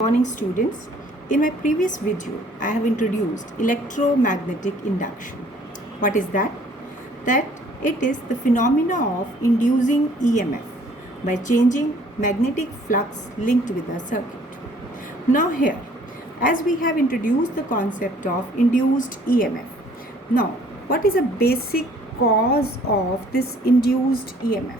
Morning students. In my previous video, I have introduced electromagnetic induction. What is that? That it is the phenomena of inducing EMF by changing magnetic flux linked with a circuit. Now here, as we have introduced the concept of induced EMF. Now, what is a basic cause of this induced EMF?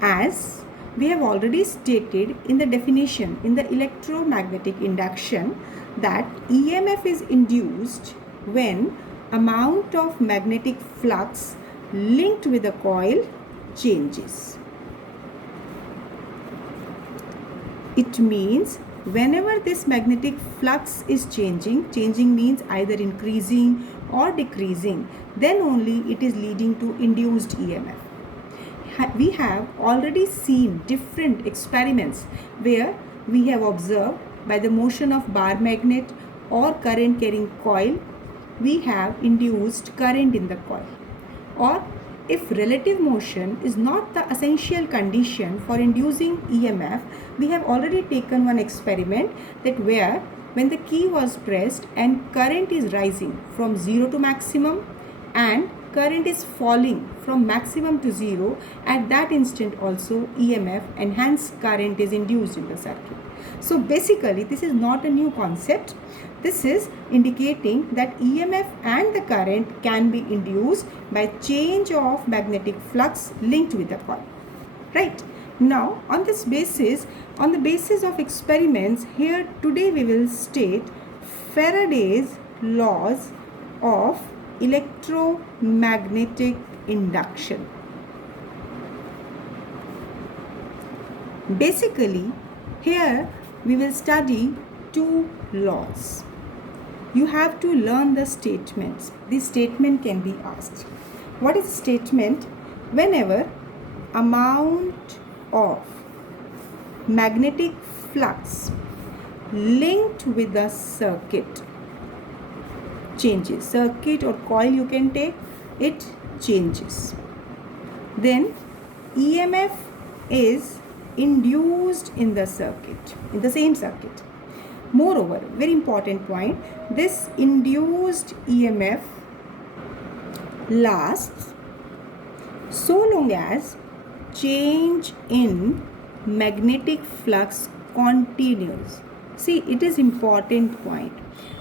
As we have already stated in the definition in the electromagnetic induction that EMF is induced when amount of magnetic flux linked with a coil changes. It means whenever this magnetic flux is changing means either increasing or decreasing, then only it is leading to induced EMF. We have already seen different experiments where we have observed by the motion of bar magnet or current carrying coil, we have induced current in the coil. Or if relative motion is not the essential condition for inducing EMF, we have already taken one experiment that where when the key was pressed and current is rising from 0 to maximum and current is falling from maximum to 0, at that instant also EMF and hence current is induced in the circuit. So basically this is not a new concept. This is indicating that EMF and the current can be induced by change of magnetic flux linked with the coil. Right? Now on the basis of experiments, here today we will state Faraday's laws of electromagnetic induction. Basically, here we will study two laws. You have to learn the statements. This statement can be asked. What is statement? Whenever amount of magnetic flux linked with the circuit changes, circuit or coil you can take, it changes, then EMF is induced in the circuit, in the same circuit. Moreover, very important point, this induced EMF lasts so long as change in magnetic flux continues. See, it is important point.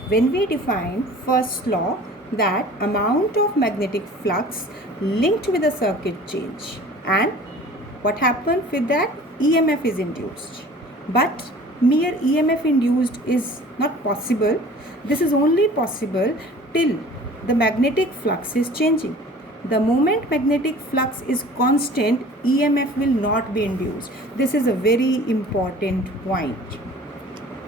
When we define first law that amount of magnetic flux linked with a circuit change, and what happens with that? EMF is induced. But mere EMF induced is not possible. This is only possible till the magnetic flux is changing. The moment magnetic flux is constant, EMF will not be induced. This is a very important point.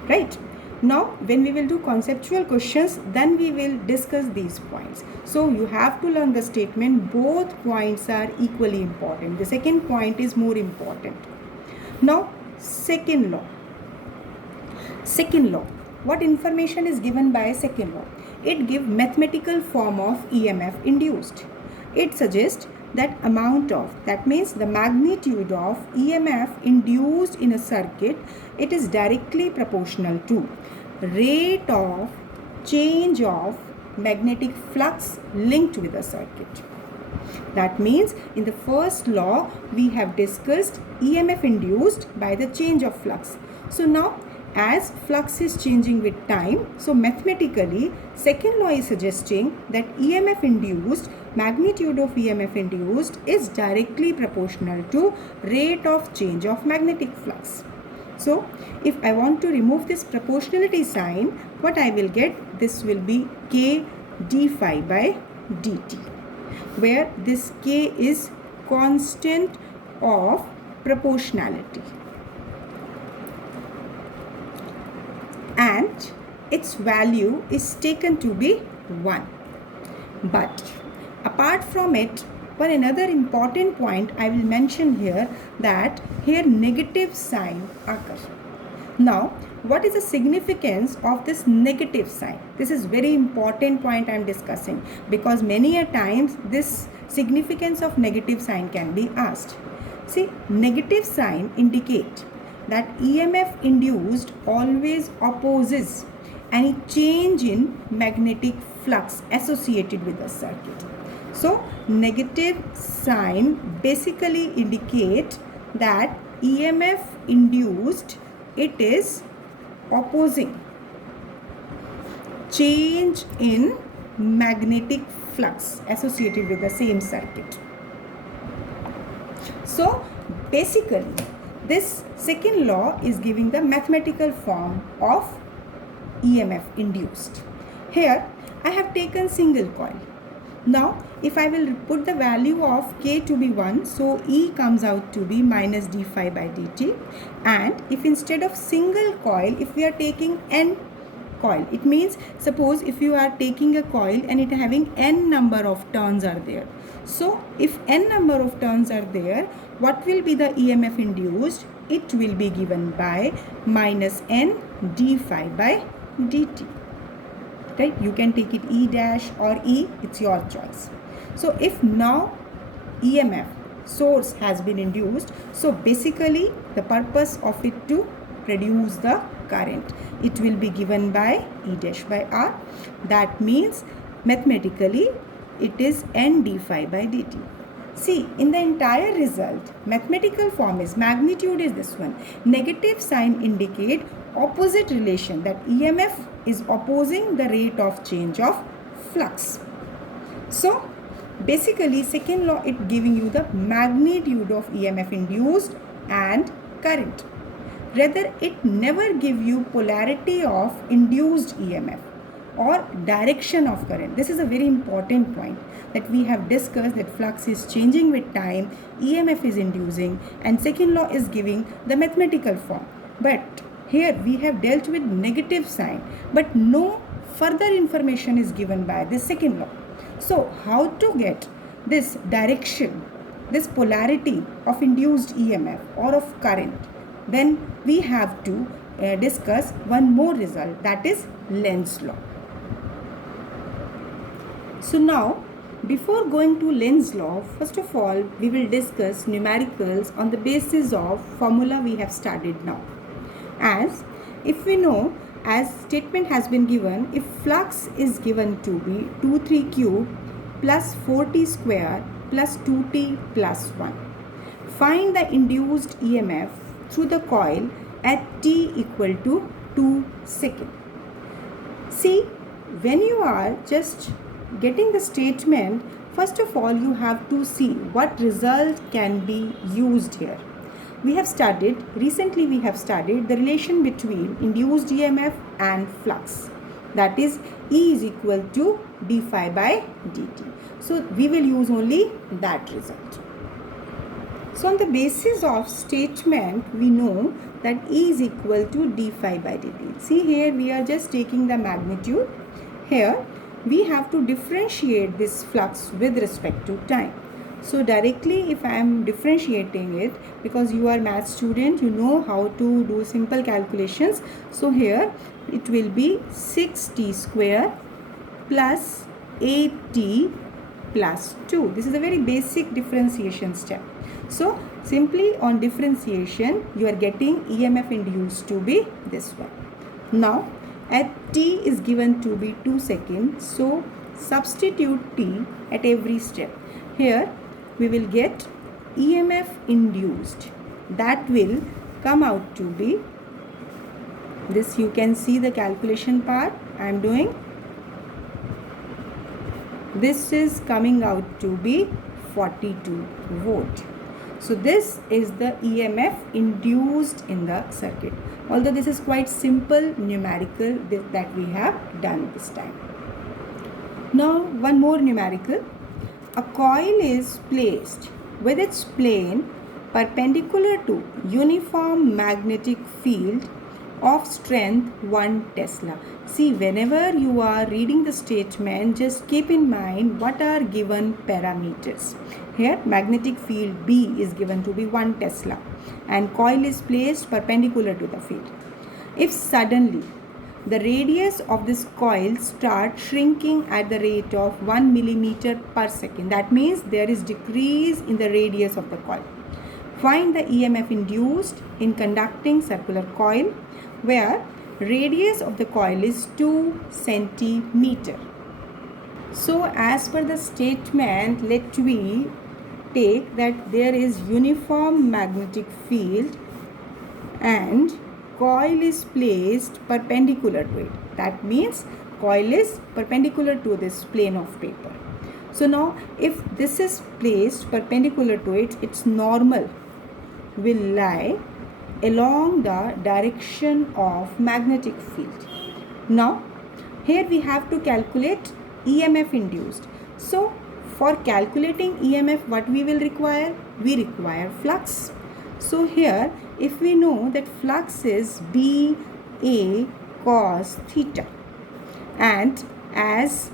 Right? Now, when we will do conceptual questions, then we will discuss these points. So, you have to learn the statement. Both points are equally important. The second point is more important. Now, second law. Second law. What information is given by second law? It gives mathematical form of EMF induced. It suggests that amount of, that means the magnitude of EMF induced in a circuit, it is directly proportional to rate of change of magnetic flux linked with a circuit. That means in the first law we have discussed EMF induced by the change of flux. So now as flux is changing with time, so mathematically second law is suggesting that EMF induced, magnitude of EMF induced is directly proportional to rate of change of magnetic flux. So if I want to remove this proportionality sign, what I will get? This will be K d phi by dt, where this K is constant of proportionality and its value is taken to be 1. But apart from it, one another important point I will mention here, that here negative sign occurs. Now, what is the significance of this negative sign? This is very important point I am discussing, because many a times this significance of negative sign can be asked. See, negative sign indicate that EMF induced always opposes any change in magnetic flux associated with the circuit. So negative sign basically indicate that EMF induced, it is opposing change in magnetic flux associated with the same circuit. So basically this second law is giving the mathematical form of EMF induced. Here I have taken single coil. Now if I will put the value of K to be 1, so E comes out to be minus d phi by dt. And if instead of single coil, if we are taking N coil, it means suppose if you are taking a coil and it having N number of turns are there. So if N number of turns are there, what will be the EMF induced? It will be given by minus N d phi by dt. Right? You can take it E dash or E, it's your choice. So if now EMF source has been induced, so basically the purpose of it to produce the current, it will be given by E dash by R. That means mathematically it is N d phi by dt. See, in the entire result, mathematical form is magnitude is this one. Negative sign indicate opposite relation, that EMF is opposing the rate of change of flux. So basically second law it giving you the magnitude of EMF induced and current. Rather it never give you polarity of induced EMF or direction of current. This is a very important point that we have discussed, that flux is changing with time, EMF is inducing, and second law is giving the mathematical form. But here we have dealt with negative sign, but no further information is given by this second law. So how to get this direction, this polarity of induced EMF or of current? Then we have to discuss one more result, that is Lenz law. So now before going to Lenz law, first of all we will discuss numericals on the basis of formula we have studied now. As if we know, as statement has been given, if flux is given to be 23 cube plus 4t square plus 2t plus 1. Find the induced EMF through the coil at t equal to 2 seconds. See, when you are just getting the statement, first of all you have to see what result can be used here. Recently we have studied the relation between induced EMF and flux, that is E is equal to d phi by dt. So we will use only that result. So on the basis of statement we know that E is equal to d phi by dt. See, here we are just taking the magnitude. Here we have to differentiate this flux with respect to time. So directly if I am differentiating it, because you are math student, you know how to do simple calculations. So here it will be 6t square plus 8t plus 2. This is a very basic differentiation step. So simply on differentiation you are getting EMF induced to be this one. Now at t is given to be 2 seconds, so substitute t at every step. Here we will get EMF induced, that will come out to be this. You can see the calculation part I am doing. This is coming out to be 42 volt. So this is the EMF induced in the circuit. Although this is quite simple numerical that we have done this time. Now one more numerical. A coil is placed with its plane perpendicular to uniform magnetic field of strength 1 Tesla. See, whenever you are reading the statement, just keep in mind what are given parameters. Here magnetic field B is given to be 1 Tesla and coil is placed perpendicular to the field. If suddenly the radius of this coil starts shrinking at the rate of 1 millimeter per second, that means there is decrease in the radius of the coil. Find the EMF induced in conducting circular coil where radius of the coil is 2 centimeter. So as per the statement, let we take that there is uniform magnetic field and coil is placed perpendicular to it. That means coil is perpendicular to this plane of paper. So now if this is placed perpendicular to it, its normal will lie along the direction of magnetic field. Now here we have to calculate EMF induced. So for calculating EMF, what we will require? We require flux. So here if we know that flux is BA cos theta, and as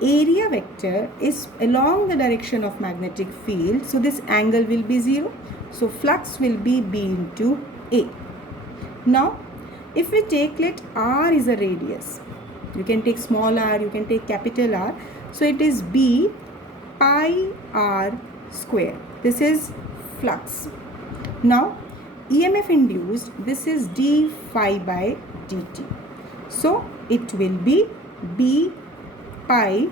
area vector is along the direction of magnetic field, so this angle will be 0. So flux will be B into A. Now if we take, let R is a radius, you can take small r, you can take capital R. So it is B pi r square. This is flux. Now EMF induced, this is d phi by dt. So it will be B pi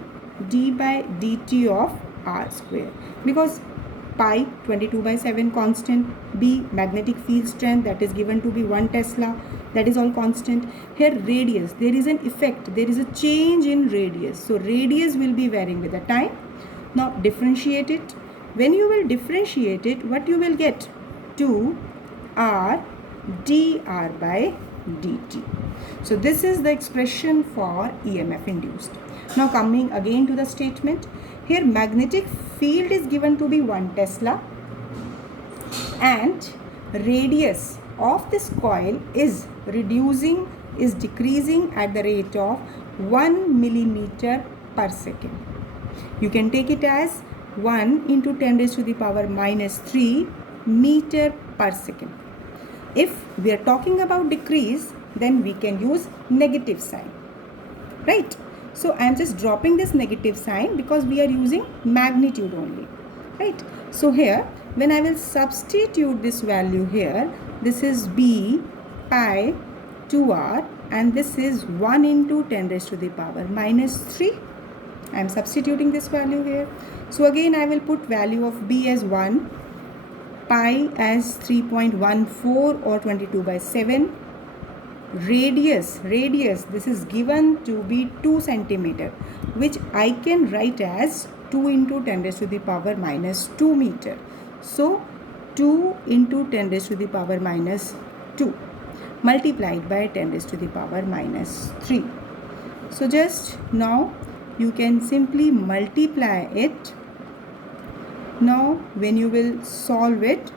d by dt of r square, because pi 22/7 constant, B magnetic field strength, that is given to be 1 Tesla, that is all constant. Here radius, there is an effect, there is a change in radius, so radius will be varying with the time. Now differentiate it. When you will differentiate it, what you will get? 2 r dr by dt. So this is the expression for EMF induced. Now coming again to the statement, here magnetic field is given to be 1 Tesla and radius of this coil is decreasing at the rate of 1 millimeter per second. You can take it as 1 into 10 raised to the power minus 3 meter per second. If we are talking about decrease, then we can use negative sign, right? So I am just dropping this negative sign because we are using magnitude only, right? So here when I will substitute this value here, this is B pi 2r and this is 1 into 10 raised to the power minus 3. I am substituting this value here. So again I will put value of B as 1, pi as 3.14 or 22/7. Radius, this is given to be 2 centimeter, which I can write as 2 into 10 raised to the power minus 2 meter. So 2 into 10 raised to the power minus 2 multiplied by 10 raised to the power minus 3. So just now you can simply multiply it. Now when you will solve it,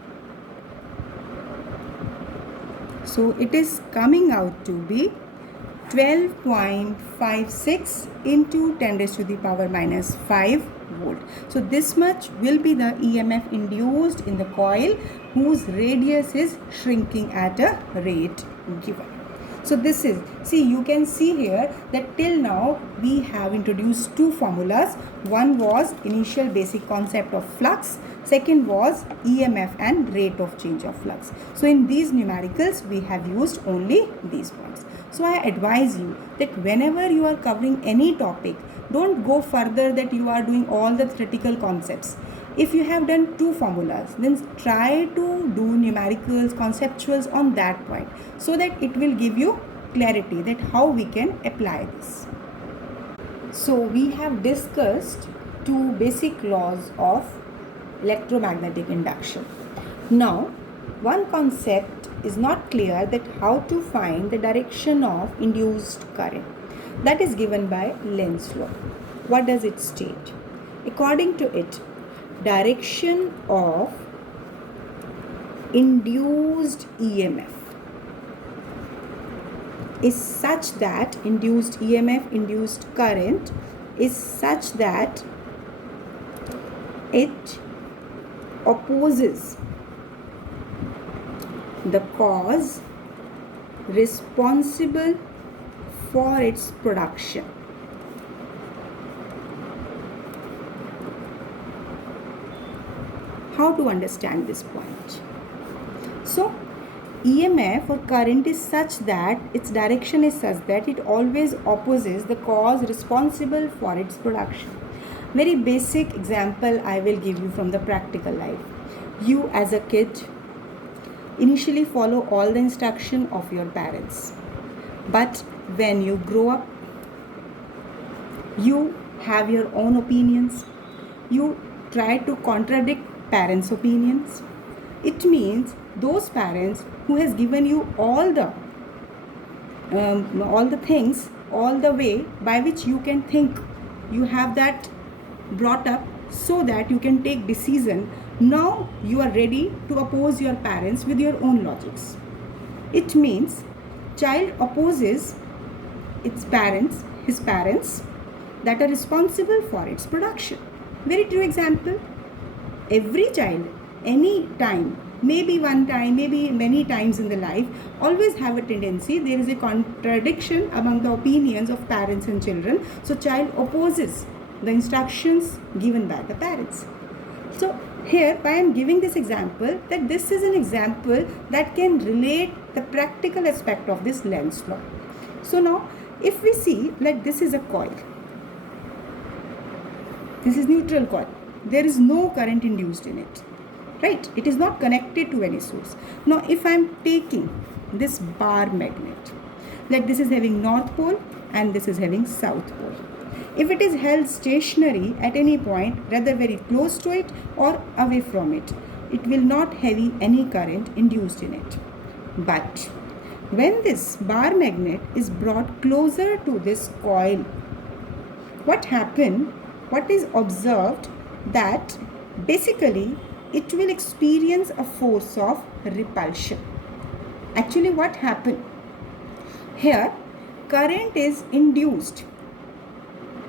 so it is coming out to be 12.56 into 10 raised to the power minus 5 volt. So this much will be the EMF induced in the coil whose radius is shrinking at a rate given. So this is, see, you can see here that till now we have introduced two formulas. One was initial basic concept of flux, second was EMF and rate of change of flux. So in these numericals we have used only these points. So I advise you that whenever you are covering any topic, don't go further that you are doing all the theoretical concepts. If you have done two formulas, then try to do numericals, conceptuals on that point, so that it will give you clarity that how we can apply this. So we have discussed two basic laws of electromagnetic induction. Now, one concept is not clear, that how to find the direction of induced current. That is given by Lenz law. What does it state? According to it, direction of induced EMF is such that induced EMF, induced current is such that it opposes the cause responsible for its production. How to understand this point? So, EMF or current is such that its direction is such that it always opposes the cause responsible for its production. Very basic example I will give you from the practical life. You as a kid initially follow all the instruction of your parents, but when you grow up, you have your own opinions. You try to contradict parents' opinions. It means those parents who has given you all the things, all the way by which you can think, you have that brought up so that you can take decision. Now you are ready to oppose your parents with your own logics. It means child opposes his parents that are responsible for its production. Very true example. Every child, any time, maybe one time, maybe many times in the life, always have a tendency, there is a contradiction among the opinions of parents and children. So child opposes the instructions given by the parents. So here I am giving this example, that this is an example that can relate the practical aspect of this Lenz law. So now if we see, like, this is a coil. This is neutral coil. There is no current induced in it. Right? It is not connected to any source. Now if I am taking this bar magnet, like this is having north pole and this is having south pole. If it is held stationary at any point, rather very close to it or away from it, it will not have any current induced in it. But when this bar magnet is brought closer to this coil, what is observed, that basically it will experience a force of repulsion. Actually what happened? Here current is induced,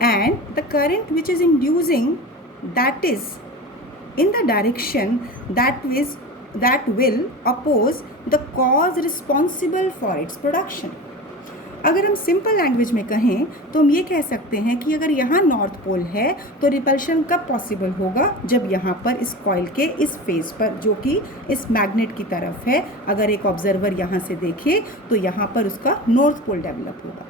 and the current which is inducing, that is in the direction that will oppose the cause responsible for its production. अगर हम simple language में कहें तो हम ये कह सकते हैं कि अगर यहाँ नॉर्थ पोल है तो रिपल्शन कब पॉसिबल होगा? जब यहाँ पर इस कॉइल के इस फेस पर, जो कि इस मैग्नेट की तरफ है, अगर एक ऑब्जर्वर यहाँ से देखे तो यहाँ पर उसका नॉर्थ पोल डेवलप होगा.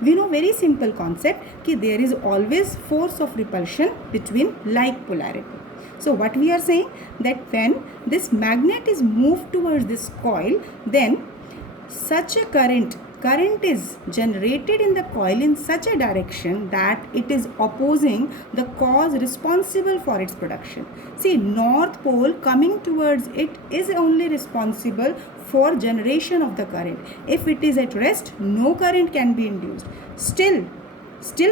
We know very simple concept कि there is always force of repulsion between like polarity. So what we are saying, that when this magnet is moved towards this coil, then such a current is generated in the coil in such a direction that it is opposing the cause responsible for its production. See, north pole coming towards it is only responsible for generation of the current. If it is at rest, no current can be induced. Still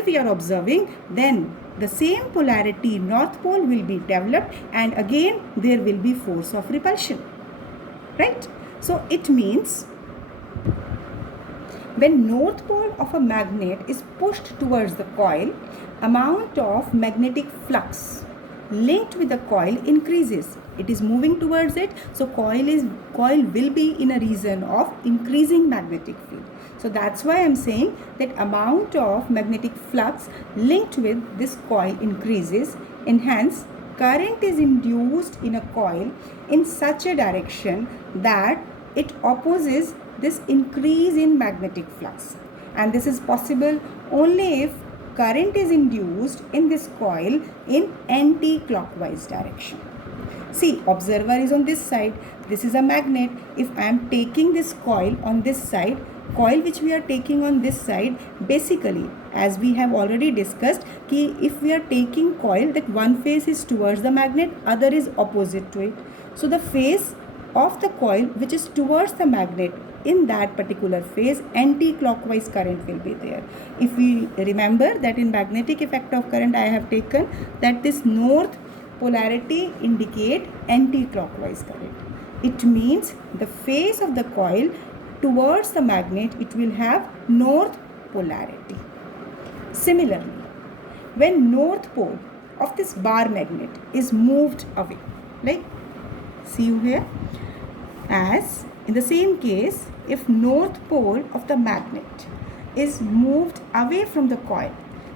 we are observing, then the same polarity north pole will be developed, and again there will be force of repulsion. Right? So it means when north pole of a magnet is pushed towards the coil, amount of magnetic flux linked with the coil increases. It is moving towards it, so coil will be in a region of increasing magnetic field. So that's why I am saying that amount of magnetic flux linked with this coil increases, and hence current is induced in a coil in such a direction that it opposes this increase in magnetic flux. And this is possible only if current is induced in this coil in anti-clockwise direction. See, observer is on this side. This is a magnet. If I am taking this coil on this side, coil which we are taking on this side, basically, as we have already discussed, कि if we are taking coil, that one face is towards the magnet, other is opposite to it. So the face of the coil which is towards the magnet, in that particular phase, anti-clockwise current will be there. If we remember that in magnetic effect of current, I have taken that this north polarity indicate anti-clockwise current. It means the face of the coil towards the magnet, it will have north polarity. Similarly, when north pole of this bar magnet is moved away, like see you here, as in the same case, if north pole of the magnet is moved away from the coil,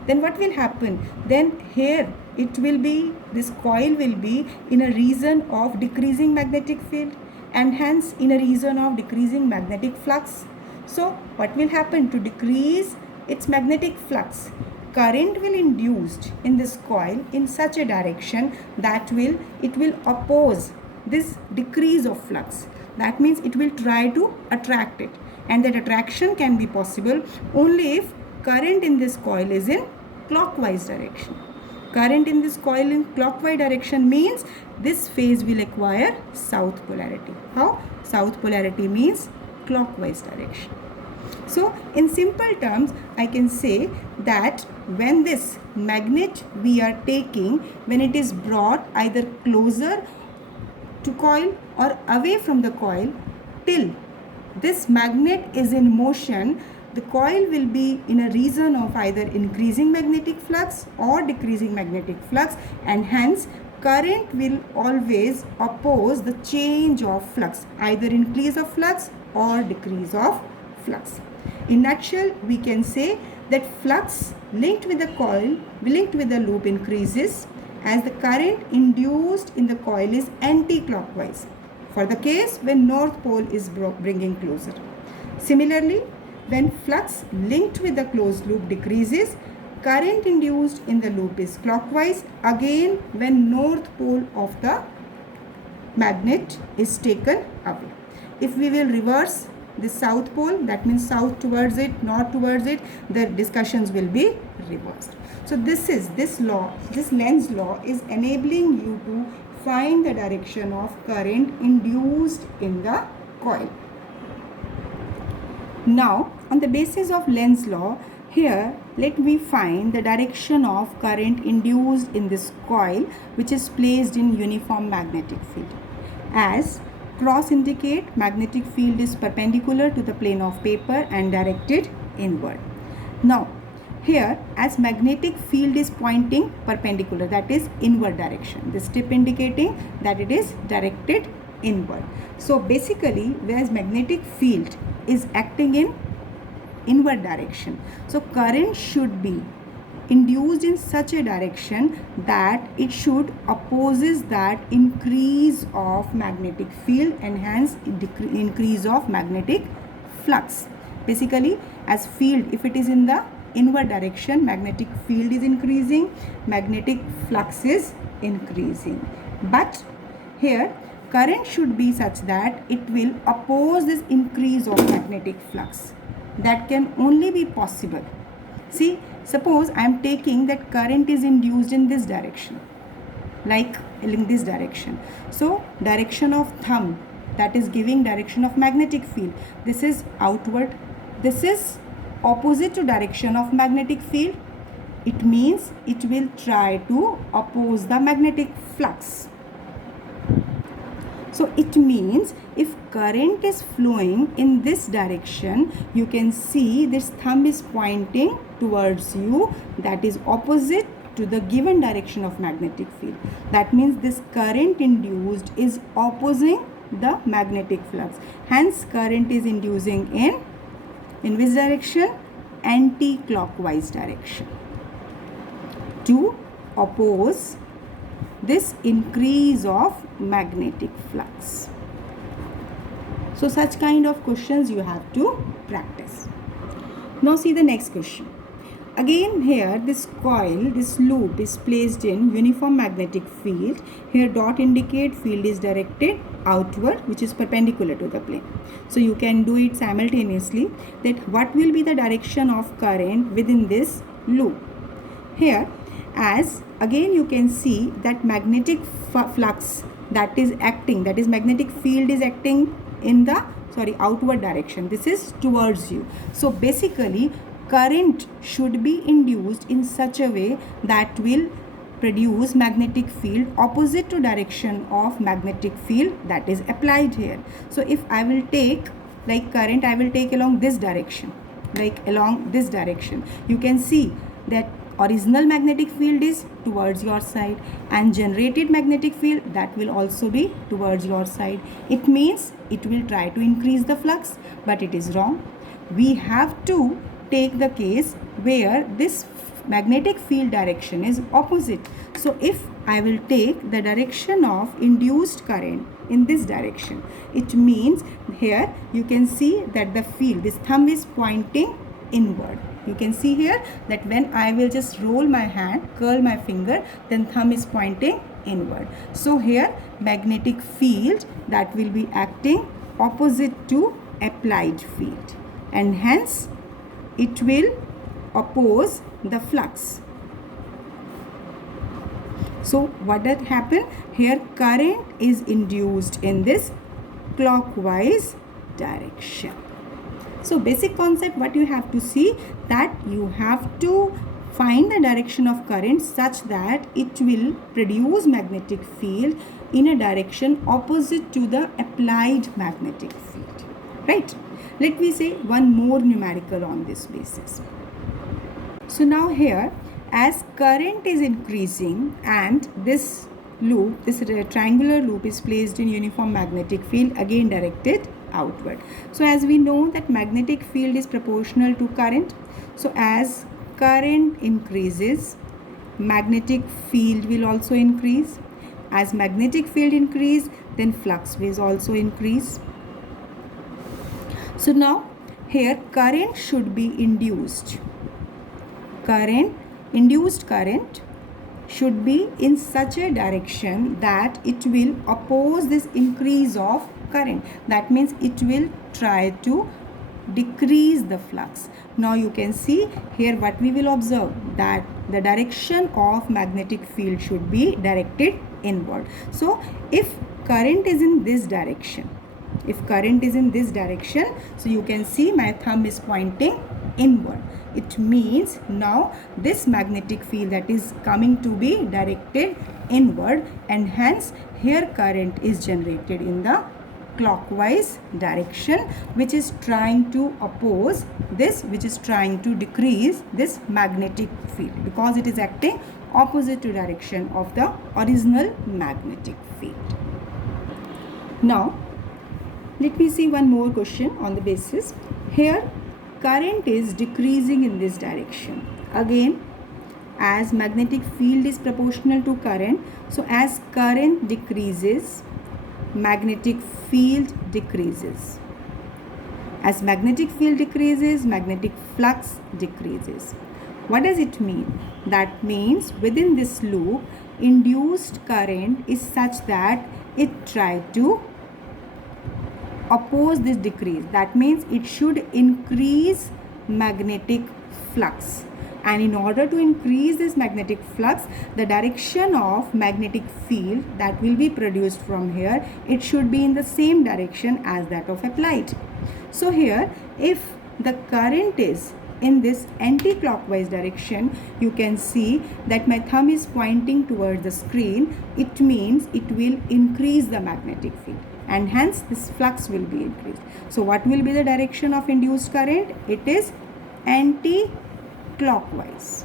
then what will happen? Then here it will be, this coil will be in a region of decreasing magnetic field and hence in a region of decreasing magnetic flux. So what will happen to decrease its magnetic flux? Current will induced in this coil in such a direction that it will oppose this decrease of flux. That means it will try to attract it, and that attraction can be possible only if current in this coil is in clockwise direction. Current in this coil in clockwise direction means this phase will acquire south polarity. How? South polarity means clockwise direction. So in simple terms, I can say that when this magnet we are taking, when it is brought either closer to coil or away from the coil, till this magnet is in motion, the coil will be in a region of either increasing magnetic flux or decreasing magnetic flux, and hence current will always oppose the change of flux, either increase of flux or decrease of flux. In nutshell, we can say that flux linked with the coil, linked with the loop increases as the current induced in the coil is anti-clockwise for the case when north pole is bringing closer. Similarly, when flux linked with the closed loop decreases, current induced in the loop is clockwise again when north pole of the magnet is taken away. If we will reverse the south pole, that means south towards it, north towards it, the discussions will be reversed. So this Lenz law is enabling you to find the direction of current induced in the coil. Now, on the basis of Lenz law, here let me find the direction of current induced in this coil which is placed in uniform magnetic field. As cross indicate, magnetic field is perpendicular to the plane of paper and directed inward. Now, here as magnetic field is pointing perpendicular, that is inward direction. This tip indicating that it is directed inward. So basically, whereas magnetic field is acting in inward direction, so current should be induced in such a direction that it should opposes that increase of magnetic field and hence increase of magnetic flux. Basically, as field, if it is in the inward direction, magnetic field is increasing, magnetic flux is increasing. But here current should be such that it will oppose this increase of magnetic flux. That can only be possible. See, suppose I am taking that current is induced in this direction, like in this direction. So direction of thumb, that is giving direction of magnetic field. This is outward. This is opposite to direction of magnetic field. It means it will try to oppose the magnetic flux. So it means if current is flowing in this direction, you can see this thumb is pointing towards you, that is opposite to the given direction of magnetic field. That means this current induced is opposing the magnetic flux. Hence current is inducing in which direction? Anti-clockwise direction, to oppose this increase of magnetic flux. So such kind of questions you have to practice. Now see the next question. Again here this coil, this loop is placed in uniform magnetic field. Here dot indicate field is directed outward, which is perpendicular to the plane. So you can do it simultaneously, that what will be the direction of current within this loop. Here, as again you can see that magnetic flux that is acting, that is magnetic field is acting in the outward direction. This is towards you. So basically current should be induced in such a way that will produce magnetic field opposite to direction of magnetic field that is applied here. So if I will take like current, I will take along this direction, like along this direction, you can see that original magnetic field is towards your side and generated magnetic field that will also be towards your side. It means it will try to increase the flux, but it is wrong. We have to take the case where this magnetic field direction is opposite. So if I will take the direction of induced current in this direction, it means here you can see that the field, this thumb is pointing inward. You can see here that when I will just roll my hand, curl my finger, then thumb is pointing inward. So here magnetic field that will be acting opposite to applied field, and hence it will oppose the flux. So what did happen? Here current is induced in this clockwise direction. So basic concept, what you have to see, that you have to find the direction of current such that it will produce magnetic field in a direction opposite to the applied magnetic field, right? Let me say one more numerical on this basis. So now here, as current is increasing and this loop, this triangular loop is placed in uniform magnetic field, again directed outward. So as we know that magnetic field is proportional to current. So as current increases, magnetic field will also increase. As magnetic field increase, then flux will also increase. So now here current should be induced. Induced current should be in such a direction that it will oppose this increase of current. That means it will try to decrease the flux. Now you can see here what we will observe, that the direction of magnetic field should be directed inward. So if current is in this direction, so you can see my thumb is pointing inward. It means now this magnetic field that is coming to be directed inward, and hence here current is generated in the clockwise direction, which is trying to oppose this, which is trying to decrease this magnetic field, because it is acting opposite to direction of the original magnetic field. Now let me see one more question on the basis. Here current is decreasing in this direction. Again, as magnetic field is proportional to current, so as current decreases, magnetic field decreases. As magnetic field decreases, magnetic flux decreases. What does it mean? That means within this loop, induced current is such that it tries to oppose this decrease. That means it should increase magnetic flux, and in order to increase this magnetic flux, the direction of magnetic field that will be produced from here, it should be in the same direction as that of applied. So here if the current is in this anti-clockwise direction, you can see that my thumb is pointing towards the screen. It means it will increase the magnetic field, and hence this flux will be increased. So what will be the direction of induced current? It is anti-clockwise.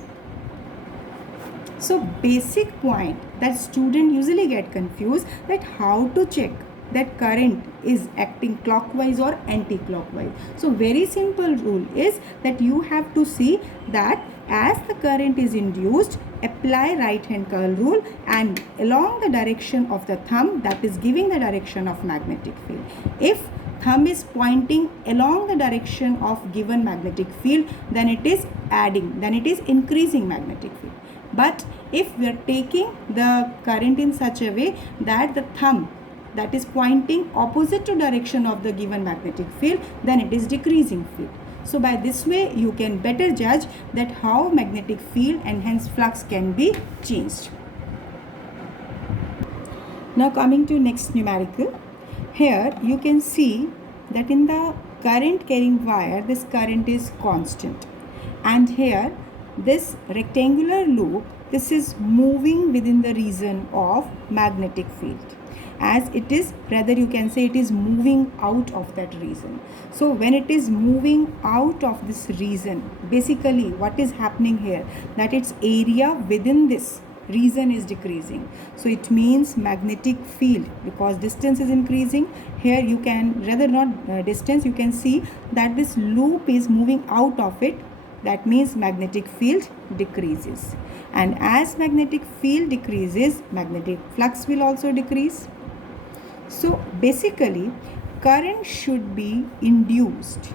So basic point that student usually get confused, that how to check that current is acting clockwise or anti-clockwise. So very simple rule is that you have to see that as the current is induced, apply right hand curl rule, and along the direction of the thumb, that is giving the direction of magnetic field. If thumb is pointing along the direction of given magnetic field, then it is adding, then it is increasing magnetic field. But if we are taking the current in such a way that the thumb that is pointing opposite to direction of the given magnetic field, then it is decreasing field. So by this way you can better judge that how magnetic field and hence flux can be changed. Now coming to next numerical. Here you can see that in the current carrying wire, this current is constant, and here this rectangular loop, this is moving within the region of magnetic field, as it is, rather you can say it is moving out of that region. So when it is moving out of this region, basically what is happening here, that its area within this region is decreasing. So it means magnetic field, because distance is increasing, here you can, rather not distance, you can see that this loop is moving out of it, that means magnetic field decreases. And as magnetic field decreases, magnetic flux will also decrease. So basically, current should be induced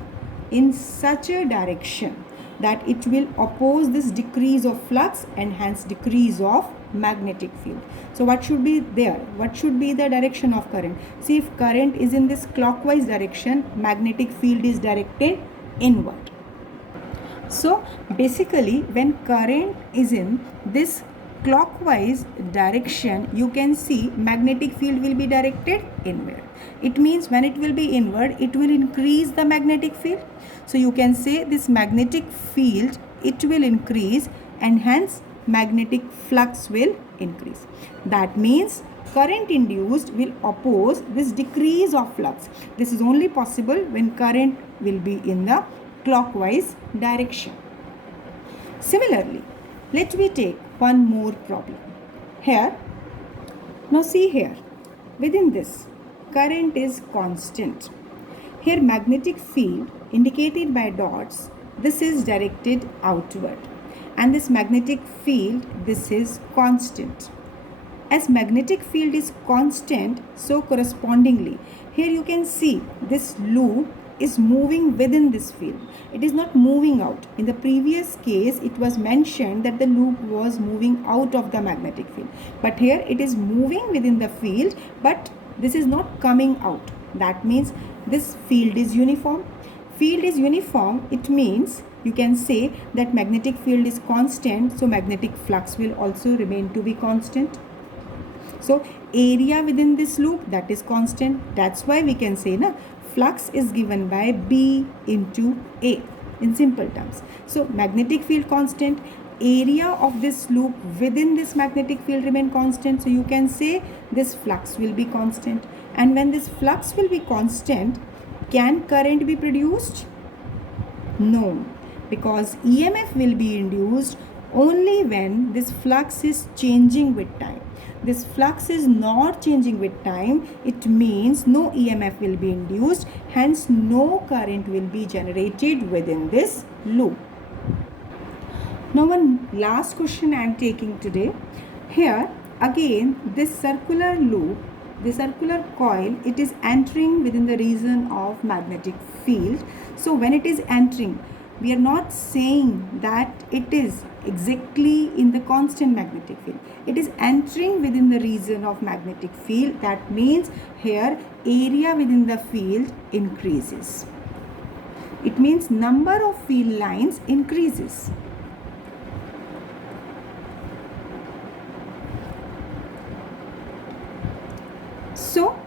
in such a direction that it will oppose this decrease of flux and hence decrease of magnetic field. So what should be there? What should be the direction of current? See, if current is in this clockwise direction, magnetic field is directed inward. So basically, when current is in this clockwise direction, you can see magnetic field will be directed inward. It means when it will be inward, it will increase the magnetic field. So you can say this magnetic field, it will increase and hence magnetic flux will increase. That means current induced will oppose this decrease of flux. This is only possible when current will be in the clockwise direction. Similarly, let me take one more problem. Here, now see here, within this, current is constant. Here magnetic field indicated by dots, this is directed outward. And this magnetic field, this is constant. As magnetic field is constant, so correspondingly, here you can see this loop is moving within this field. It is not moving out. In the previous case, it was mentioned that the loop was moving out of the magnetic field. But here it is moving within the field, but this is not coming out. That means this field is uniform. Field is uniform, it means you can say that magnetic field is constant, so magnetic flux will also remain to be constant. So area within this loop, that is constant. That's why we can say flux is given by B into A in simple terms. So magnetic field constant, area of this loop within this magnetic field remain constant. So you can say this flux will be constant. And when this flux will be constant, can current be produced? No, because EMF will be induced only when this flux is changing with time. This flux is not changing with time, it means no EMF will be induced, hence no current will be generated within this loop. Now one last question I am taking today. Here again this circular loop, the circular coil, it is entering within the region of magnetic field. So when it is entering, we are not saying that it is exactly in the constant magnetic field. It is entering within the region of magnetic field. That means here area within the field increases. It means number of field lines increases. So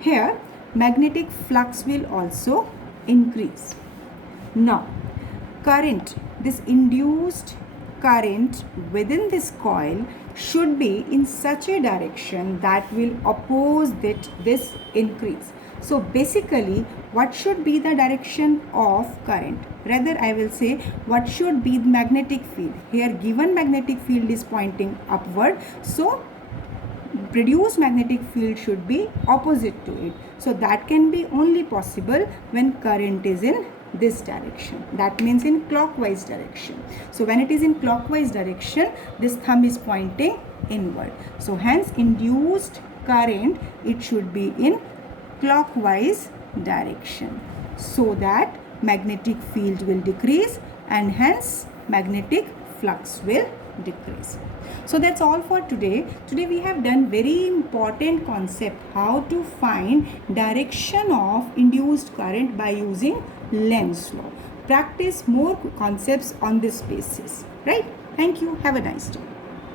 here magnetic flux will also increase. Now current, this induced current within this coil should be in such a direction that will oppose this increase. So basically what should be the direction of current? Rather I will say what should be the magnetic field. Here given magnetic field is pointing upward, so produced magnetic field should be opposite to it. So that can be only possible when current is in this direction. That means in clockwise direction. So when it is in clockwise direction, this thumb is pointing inward. So hence induced current, it should be in clockwise direction, so that magnetic field will decrease and hence magnetic flux will decrease. So that's all for today. Today we have done very important concept, how to find direction of induced current by using Lenz law. Practice more concepts on this basis, right? Thank you. Have a nice day.